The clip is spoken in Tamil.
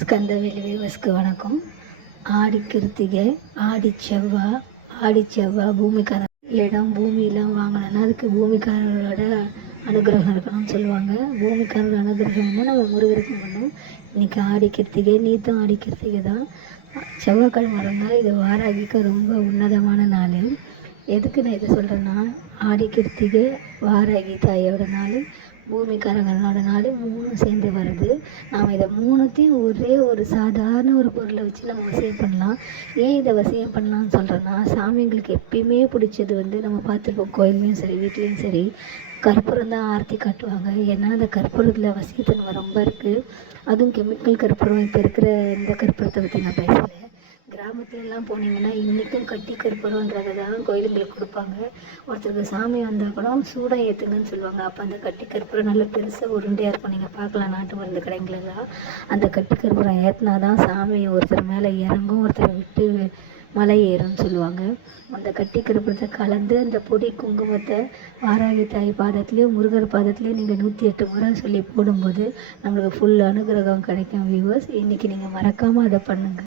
ஸ்கந்தவேல் வியூவர்ஸ்க்கு வணக்கம். ஆடி கிருத்திகை, ஆடி செவ்வாய் பூமிக்காரன் இடம் பூமியெலாம் வாங்கினோன்னா அதுக்கு பூமிக்காரர்களோட அனுகிரகம் இருக்கணும்னு சொல்லுவாங்க. பூமிக்காரர் அனுகிரகம்னா நம்ம முருகருக்கு பண்ணோம். இன்றைக்கி ஆடி கிருத்திகை, நீத்தும் ஆடி கிருத்திகை தான். செவ்வாய்க்கிழமை இருந்தால் இது வாராகிக்கு ரொம்ப உன்னதமான நாள். எதுக்கு நான் இதை சொல்கிறேன்னா, ஆடி கிருத்திகை வாராகி தாயோட நாள், பூமிக்காரங்களோட நாள், மூணும் சேர்ந்து வருது. நாம் இதை மூணுத்தையும் ஒரே ஒரு சாதாரண ஒரு பொருளை வச்சு நம்ம வசியம் பண்ணலாம். ஏன் இதை வசியம் பண்ணலான்னு சொல்கிறேன்னா, சாமிங்களுக்கு எப்பயுமே பிடிச்சது நம்ம பார்த்துருப்போம், கோயில்லையும் சரி வீட்லேயும் சரி, கற்பூரம் தான் ஆரத்தி காட்டுவாங்க. ஏன்னா அந்த கற்பூரத்தில் வசியத்தன்மை ரொம்ப இருக்குது. அதுவும் கெமிக்கல் கற்பூரம். இப்போ இருக்கிற இந்த கற்பூரத்தை பற்றி நான் பேசலை. கிராமத்துலலாம் போனீங்கன்னா இன்றைக்கும் கட்டி கற்பூரன்றதை தான் கோயிலுங்களுக்கு கொடுப்பாங்க. ஒருத்தருக்கு சாமி வந்தால் கூட சூடம் ஏற்றுங்கன்னு சொல்லுவாங்க. அப்போ அந்த கட்டி கற்பூரம் நல்ல பெருசாக உருண்டையாக இருக்கும். நீங்கள் பார்க்கலாம் நாட்டு மருந்து கடைங்களெல்லாம். அந்த கட்டி கற்பூரம் ஏற்றினா தான் சாமி ஒருத்தர் மேலே இறங்கும், ஒருத்தரை விட்டு மலை ஏறும்னு சொல்லுவாங்க. அந்த கட்டி கற்பூரத்தை கலந்து அந்த பொடி குங்குமத்தை வாராகி தாய் பாதத்துலேயும் முருகர் பாதத்துலேயும் நீங்கள் 108 முறை சொல்லி போடும்போது நம்மளுக்கு ஃபுல் அனுகிரகம் கிடைக்கும். வியூவர்ஸ், இன்றைக்கி நீங்கள் மறக்காமல் அதை பண்ணுங்கள்.